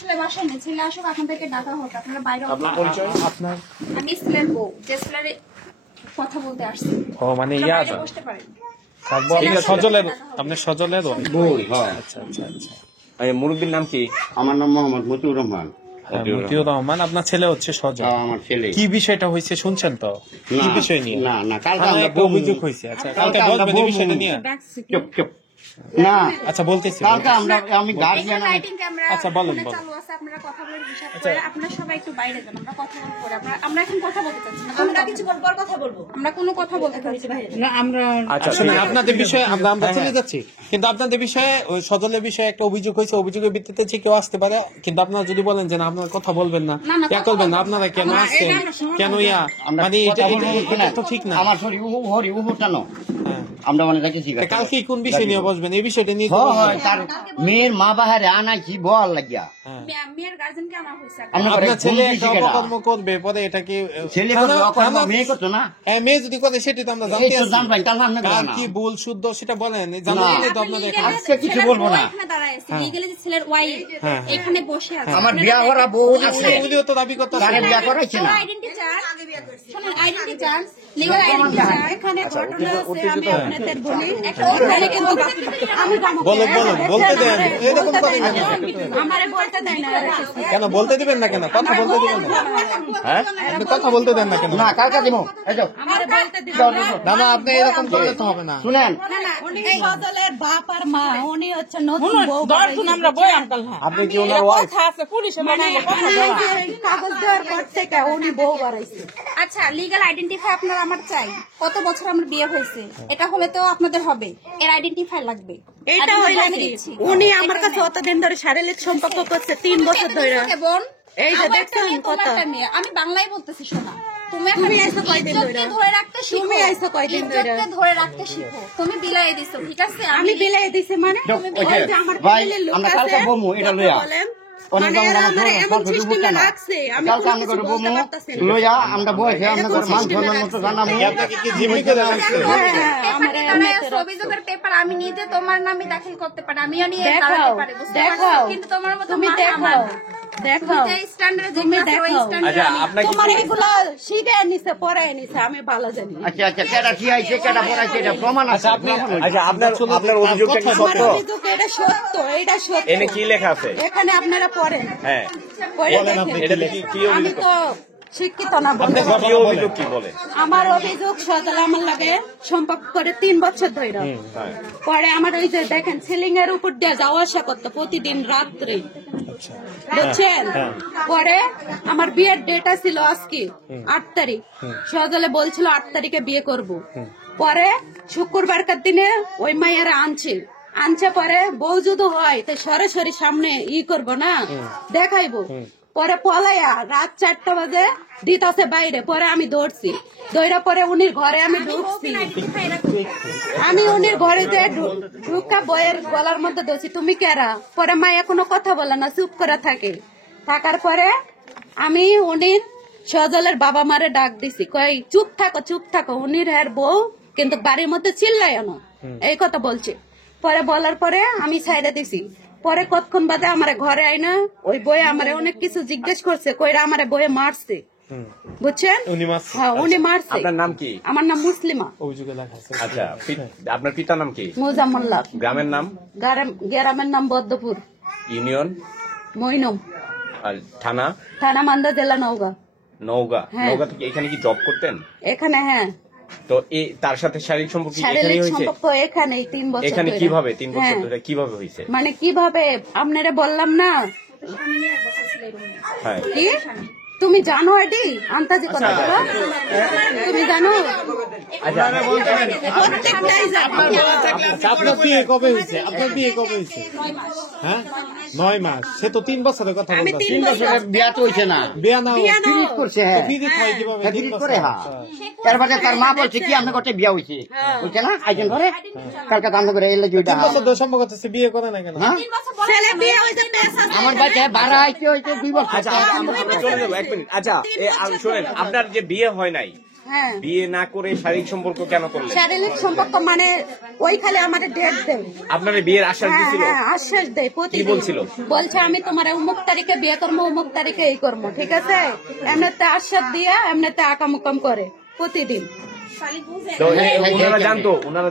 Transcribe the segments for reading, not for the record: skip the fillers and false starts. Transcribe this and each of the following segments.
ছেলে বাসায় নেই, ছেলে আসুক আপনাদেরকে ডাকা হোক, আপনারা বাইরে। আপনার পরিচয়? আপনার? আমি ছেলের বউ, যে ছেলের কথা বলতে আসছি। ও মানে ইয়া আছে, বসতে পারেন। সজলের, আপনার সজলের বউ। হ্যাঁ। আচ্ছা আচ্ছা আচ্ছা। মুরব্বীর নাম কি? আমার নাম মোহাম্মদ মতিউর রহমান। মতিউর রহমান, আপনার ছেলে হচ্ছে সজল। আমার ছেলে। কি বিষয়টা হয়েছে শুনছেন তো? কি বিষয় নিয়ে? না না, কালকে একটা অভিযোগ হয়েছে। আচ্ছা, কালকে বলবেন এই বিষয়টা নিয়ে। চুপ চুপ। না, আচ্ছা বলতেছি। কালকে আমি গার্জিয়ান। আচ্ছা বলেন বলেন। চালু আছে, আপনারা কথা বলে হিসাব করে আপনারা সবাই একটু বাইরে যান, আমরা কথা বলবো পরে। আমরা এখন কথা বলতে চাচ্ছি না, আমরা কিছু পর কথা বলবো, আমরা কোনো কথা বলতে চাচ্ছি বাইরে না। আমরা আচ্ছা শুনুন, আপনাদের বিষয়ে আমরা চলে যাচ্ছি, কিন্তু আপনাদের বিষয়ে ওই সজলের বিষয়ে একটা অভিযোগ হয়েছে, অভিযোগের ভিত্তিতে যে কেউ আসতে পারে, কিন্তু আপনারা যদি বলেন যে না আপনারা কথা বলবেন না, ইয়া করবেন না, আপনারা কেন আসছেন, কেন ইয়া, মানে এটা তো ঠিক না। আমার শরীর হরি উহটানো আমরা মানে দেখেছি। কালকে কোন বিষয় নিয়ে বসবেন? এই বিষয়টা নিয়ে তার মেয়ের মা বাহারে আনাই কি বল লাগিয়া মেয়ের গার্জেনকে আনা হয়েছে। আপনার ছেলে একটা অপকর্ম করবে, পরে এটা কি ছেলে মেয়ে করতো না? মেয়ে যদি করে সেটি তো আমরা জানতে জানবেন, কার কি ভুল শুদ্ধ সেটা বলেন, জানলে তো আপনাদের আজকে কিছু বলবো না। এখানে দাঁড়ায় আছে, লিগ্যালি যে ছেলের ওয়াইফ এখানে বসে আছে। আমার বিয়া করা বউ আছে, উনিও তো দাবি করতে তারে বিয়া করাইছে না। আইডেন্টি চার্জ, শুনুন identity charge, legal identity charge এখানে ঘটনা আছে। আমি আপনাদের বলি, এখানে কিন্তু আমি বলেন বলতে দেন, এরকম করেন না আমারে বলতে দেন না। কেন? বলতে দিবেন না কেন? কথা বলতে দিবেন না? হ্যাঁ, আপনি কথা বলতে দেন না কেন? না, কালকে দিব। এই যাও। আমারে বলতে দিবেন না না, আপনি এরকম করলে তো হবে না। শুনেন, না না, উনি সজলের বাপ আর মা, উনি হচ্ছে নতুন বউ। দর্শন আমরা বই আনকাল না, আপনি কি ওনার ওয়াইফ? কথা আছে পুলিশে, মানে কাগজ দেওয়ার পর থেকে উনি বউ বাড়াইছে। আচ্ছা, লিগ্যাল আইডেন্টিফাই আপনার আমার চাই। কত বছর আমার বিয়ে হয়েছে, এটা হলে তো আপনাদের হবে, এর আইডেন্টিফাই লাগবে। এটা হইল কি, উনি আমার কাছে অতদিন ধরে শারীরিক সম্পর্ক করছে 3 বছর ধরে। এই যে দেখছেন কত, আমি বাংলায় বলতেছি, শোনা তুমি আইছো কয়দিন ধরে? ধরে রাখতে শিখো, তুমি আইছো কয়দিন ধরে? ধরে রাখতে শিখো। তুমি বিলাই দিছো, ঠিক আছে? আমি বিলাই দিছি মানে ওই যে আমার ভাই ফ্যামিলির লোক আমরা আছে, কালকে বমু এটা লইয়া বলেন অনেক মানে এরা আমরা আমার এমন সিস্টেমে রাখছে, আমি কালকে কোনো আমরা কিছু করে বলতে বমু পারতাছি না। লইয়া আমরা বসে আমরা করে মান সম্মান মতো জানাবো। আপনাকে কি জিম্মি করে রাখছে? অভিযোগের পেপার আমি নিজে তোমার নামে দাখিল করতে পারি, আমিও নিয়ে দেখাও, দাঁড়াতে পারি, বুঝতে পারছো? দেখাও, কিন্তু তোমার মতো তুমি মা দেখাও, আমার না। দেখাও, তুমি যে স্ট্যান্ডার্ডে তুমি যেগুলো আছে, ওই দেখাও। স্ট্যান্ডার্ডে আচ্ছা, আমি- আপনাকে তোমার এগুলো শিখে নিছে, পড়ায় নিছে, আমি ভালো জানি। আচ্ছা আচ্ছা, কেডা কি আইছে কেডা পড়াইছে এটা প্রমাণ আছে। আচ্ছা, আপনি আচ্ছা, আপনার অভিযোগটা কি আমার সত্য? অভিযোগ এটা সত্য, এটা সত্য। এনে কি লেখা আছে? এখানে আপনারা পড়েন, হ্যাঁ, পড়ে দেখেন। এটা কি আমি অভিযোগ? তো শিক্ষিত না বলতে পারবো। কি অভিযোগ কি বলে? আমার অভিযোগ সজল আমার লাগে সম্পর্ক করে 3 বছর ধরে। পরে আমার ওই যে দেখেন সিলিং এর উপর দিয়ে যাওয়া আসা করতো প্রতিদিন রাত্রে, বুঝছেন? পরে আমার বিয়ের ডেট ছিল আজকে 8 তারিখ, সজলে বলছিল 8 তারিখে বিয়ে করব। পরে শুক্রবারকার দিনে ওই মাইয়ারা আনছে পরে বউ যদি হয় তো সরাসরি সামনে করবো না, দেখাইবো। পরে পলাইয়া রাত 4টা বাজে দিতাছে বাইরে, পরে আমি দৌড়ছি, দৌড়া পরে উনির ঘরে আমি ঢুকছি, আমি উনির ঘরে যে ঢুকা বইয়ের গলার মধ্যে ধরছি, তুমি কেরা? পরে মা এখনো কথা বলে না, চুপ করে থাকার পরে আমি উনির সজলের বাবা মারে ডাক দিছি, কই চুপ থাকো, উনির হ্যার বউ কিন্তু বাড়ির মধ্যে চিল্লাই না, এই কথা বলছে। পরে বলার পরে আমি ছাইড়ে দিছি। পরে কতক্ষণ বাদে আমার ঘরে আইনা ওই বইয়ে আমার অনেক কিছু জিজ্ঞেস করছে, কইরা আমার বইয়ে মারছে, বুঝছেন? হ্যাঁ, উনি মারছে। আপনার নাম কি? আমার নাম মুসলিমা। অভিযোগে লেখা আছে। আচ্ছা, আপনার পিতার নাম কি? মোজাম্মল্লাহ। গ্রামের নাম? গ্রামের নাম বদ্ধপুর। ইউনিয়ন? মইনম। আর থানা? থানা মান্দা, জেলা নওগাঁ। নওগাঁ। নওগাঁ থেকে এখানে কি জব করতেন? এখানে, হ্যাঁ। তো তার সাথে শারীরিক সম্পর্ক এখানেই শারীরিক হয়েছে? সম্পর্ক এখানেই 3 বছর এখানে ধরে। কিভাবে 3 বছর হ্যাঁ। ধরে কিভাবে হয়েছে? মানে কিভাবে আপনারা বললাম না, হ্যাঁ, কি তুমি জানো? এটি আন্তাজি কথা বলো, তুমি জানো? প্রত্যেকটাই জানো। আপনার বিয়ে কবে হয়েছে? আপনার বিয়ে কবে হয়েছে? হ্যাঁ, 9 মাস। সে তো 3 বছরের কথা আমি বলতেছে। 3 বছর বিয়া তো হইছে না, বিয়া না বিয়া না। ফিরিত করছে। হ্যাঁ, ফিরিত হয় কিভাবে? ফিরিত করে। হ্যাঁ, তারপরে তার মা বলছে কি আমরা করতে বিয়া হইছে, বুঝছে না? আইজন করে কালকে দাম করে এলে জুইটা। 3 বছর ধরে সম্পর্ক আছে, বিয়ে করে না কেন? হ্যাঁ, ছেলে বিয়ে হইতে পেশা আমার বাচ্চা ভাড়া আইছে হইছে 2 বছর। আচ্ছা, আমরা চলে যাবো 1 মিনিট। আচ্ছা, শুনেন, আপনার যে বিয়ে হয় নাই, হ্যাঁ। বিয়ে না করে শারীরিক সম্পর্ক কেন করলেন? শারীরিক সম্পর্ক মানে ওই খালি আমাদের ডেট দেয়। আপনার বিয়ের আশ্বাস হ্যাঁ দিছিল? হ্যাঁ আশ্বাস দেয় কি প্রতিদিন। বলছিল? বলছে আমি তোমার অমুক তারিখে বিয়ে করবো, অমুক তারিখে এই করবো, ঠিক আছে। এমনিতে আশ্বাস দিয়ে এমনিতে আকামুকাম করে প্রতিদিন। তো ওনারা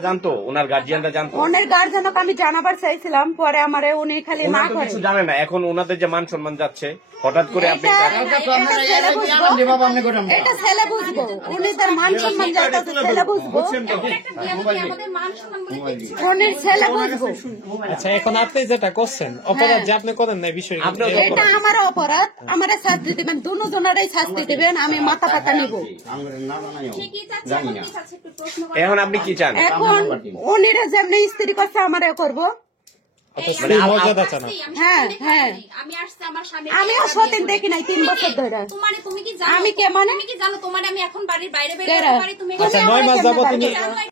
জানতো ওনার গার্জিয়ানরা জানতো? ওনার গার্জেনকে আমি জানাবার চাইছিলাম, পরে আমারে উনি খালি না ওনারা তো করে। কিছু জানে না। এখন ওনাদের যে মান সম্মান যাচ্ছে, হঠাৎ করে আপনি এটা ছেলে বুঝবো, উনিদের মান সম্মান যাইতেছে, ছেলে বুঝবো, উনির ছেলে বুঝবো। আচ্ছা, এখন আপনি যেটা করছেন অপরাধ যে আপনি করেন না, এই বিষয়ে এটা আমার অপরাধ, আমার শাস্তি দিবেন, দুজনেরই শাস্তি দিবেন, আমি মাথা পাতা নিব। এখন আপনি কি চান? এখন উনিরা যেমনি স্ত্রী করছে আমারে করবো। মানে মর্যাদা চান। হ্যাঁ হ্যাঁ, আমিও সতীন দেখি নাই 3 বছর ধরে। তুমি কি জানো? আমি কে মানে তুমি কি জানো তোমার আমি এখন বাড়ির বাইরে বের কেরা? করতে পারি? তুমি আচ্ছা, 9 মাস যাবত তিনি